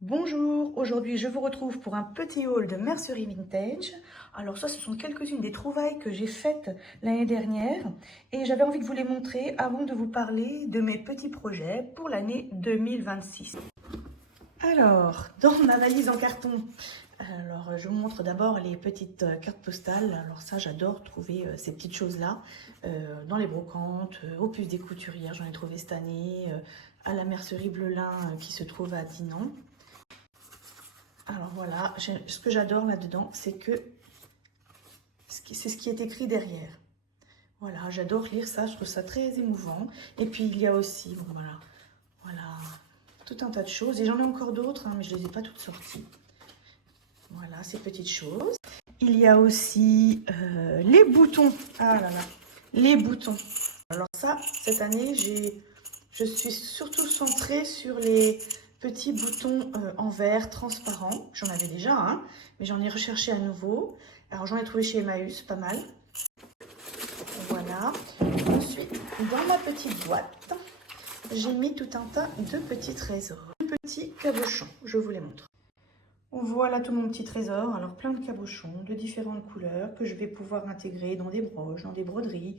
Bonjour, aujourd'hui je vous retrouve pour un petit haul de mercerie vintage. Alors ça, ce sont quelques-unes des trouvailles que j'ai faites l'année dernière et j'avais envie de vous les montrer avant de vous parler de mes petits projets pour l'année 2026. Alors, dans ma valise en carton, je vous montre d'abord les petites cartes postales. Alors ça, j'adore trouver ces petites choses-là dans les brocantes, au Puce des Couturières, j'en ai trouvé cette année, à la mercerie Blelin qui se trouve à Dinan. Alors voilà, ce que j'adore là-dedans, c'est que c'est ce qui est écrit derrière. Voilà, j'adore lire ça, je trouve ça très émouvant. Et puis il y a aussi, bon, voilà, tout un tas de choses. Et j'en ai encore d'autres, hein, mais je ne les ai pas toutes sorties. Voilà, ces petites choses. Il y a aussi les boutons. Ah là là, les boutons. Alors ça, cette année, je suis surtout centrée sur les petits boutons en verre transparent. J'en avais déjà un, mais j'en ai recherché à nouveau. Alors j'en ai trouvé chez Emmaüs, pas mal. Voilà. Ensuite, dans ma petite boîte, j'ai mis tout un tas de petits trésors. Un petit cabochon, je vous les montre. Voilà tout mon petit trésor. Alors plein de cabochons de différentes couleurs que je vais pouvoir intégrer dans des broches, dans des broderies.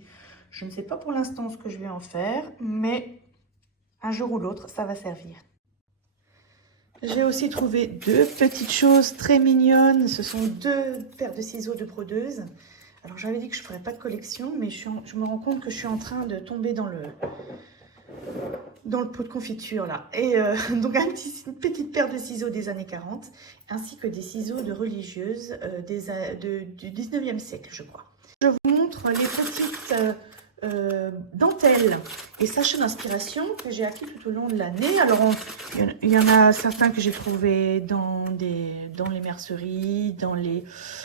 Je ne sais pas pour l'instant ce que je vais en faire, mais un jour ou l'autre, ça va servir. J'ai aussi trouvé deux petites choses très mignonnes. Ce sont deux paires de ciseaux de brodeuse. Alors j'avais dit que je ne ferais pas de collection, mais je me rends compte que je suis en train de tomber dans le pot de confiture là. Et donc une petite paire de ciseaux des années 40, ainsi que des ciseaux de religieuses du 19e siècle, je crois. Je vous montre les petites dentelles et sachets d'inspiration que j'ai acquis tout au long de l'année. Alors il y en a certains que j'ai trouvés dans les merceries,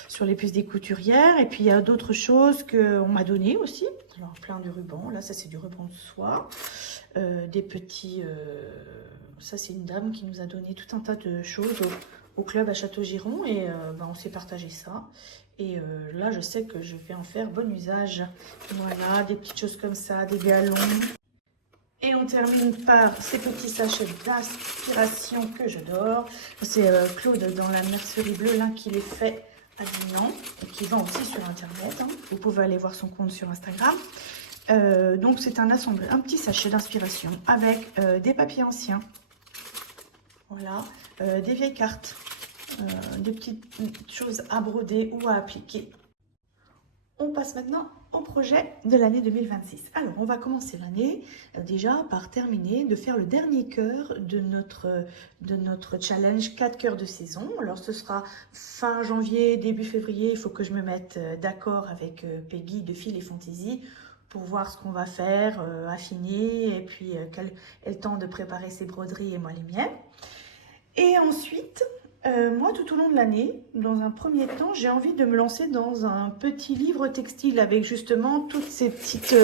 sur les puces des couturières, et puis il y a d'autres choses qu'on m'a donné aussi. Alors plein de rubans, là ça c'est du ruban de soie, des petits, ça c'est une dame qui nous a donné tout un tas de choses au club à Château-Giron, et on s'est partagé ça. Et là, je sais que je vais en faire bon usage. Voilà, des petites choses comme ça, des galons. Et on termine par ces petits sachets d'inspiration que j'adore. C'est Claude dans la mercerie Blelin qui les fait à Dinan et qui vend aussi sur Internet. Hein. Vous pouvez aller voir son compte sur Instagram. Donc c'est un petit sachet d'inspiration avec des papiers anciens. Voilà, des vieilles cartes. Des petites choses à broder ou à appliquer. On passe maintenant au projet de l'année 2026. Alors, on va commencer l'année déjà par terminer de faire le dernier cœur de notre challenge 4 cœurs de saison. Alors, ce sera fin janvier, début février. Il faut que je me mette d'accord avec Peggy de Fil et Fantaisie pour voir ce qu'on va faire, affiner, et puis qu'elle ait le temps de préparer ses broderies et moi les miennes. Et ensuite, moi, tout au long de l'année, dans un premier temps, j'ai envie de me lancer dans un petit livre textile avec justement toutes ces petites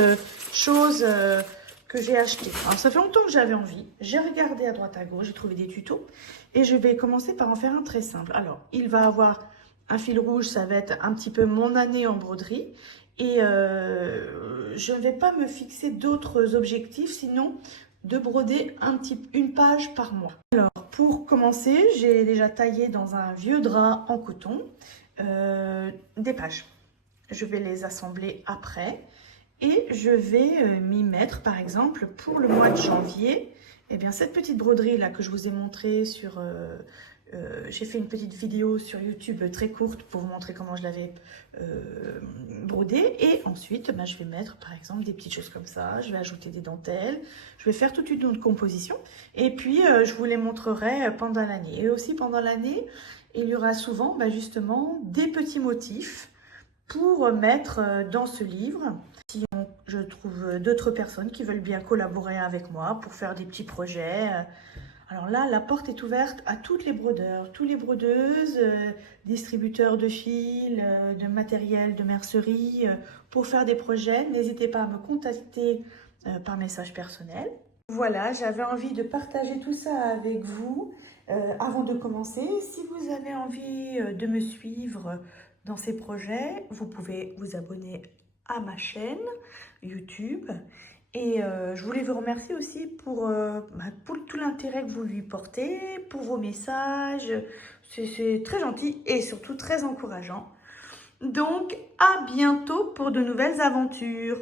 choses que j'ai achetées. Alors, ça fait longtemps que j'avais envie. J'ai regardé à droite à gauche, j'ai trouvé des tutos. Et je vais commencer par en faire un très simple. Alors, il va avoir un fil rouge, ça va être un petit peu mon année en broderie. Et je ne vais pas me fixer d'autres objectifs, sinon de broder une page par mois. Alors, pour commencer, j'ai déjà taillé dans un vieux drap en coton des pages. Je vais les assembler après et je vais m'y mettre, par exemple, pour le mois de janvier. Eh bien, cette petite broderie là que je vous ai montrée sur... j'ai fait une petite vidéo sur YouTube très courte pour vous montrer comment je l'avais brodée. Et ensuite, je vais mettre par exemple des petites choses comme ça. Je vais ajouter des dentelles. Je vais faire toute une autre composition. Et puis, je vous les montrerai pendant l'année. Et aussi pendant l'année, il y aura souvent justement des petits motifs pour mettre dans ce livre. Si je trouve d'autres personnes qui veulent bien collaborer avec moi pour faire des petits projets. Alors là, la porte est ouverte à toutes les brodeurs, tous les brodeuses, distributeurs de fils, de matériel, de mercerie. Pour faire des projets, n'hésitez pas à me contacter par message personnel. Voilà, j'avais envie de partager tout ça avec vous avant de commencer. Si vous avez envie de me suivre dans ces projets, vous pouvez vous abonner à ma chaîne YouTube. Et je voulais vous remercier aussi pour tout l'intérêt que vous lui portez, pour vos messages. C'est très gentil et surtout très encourageant. Donc, à bientôt pour de nouvelles aventures.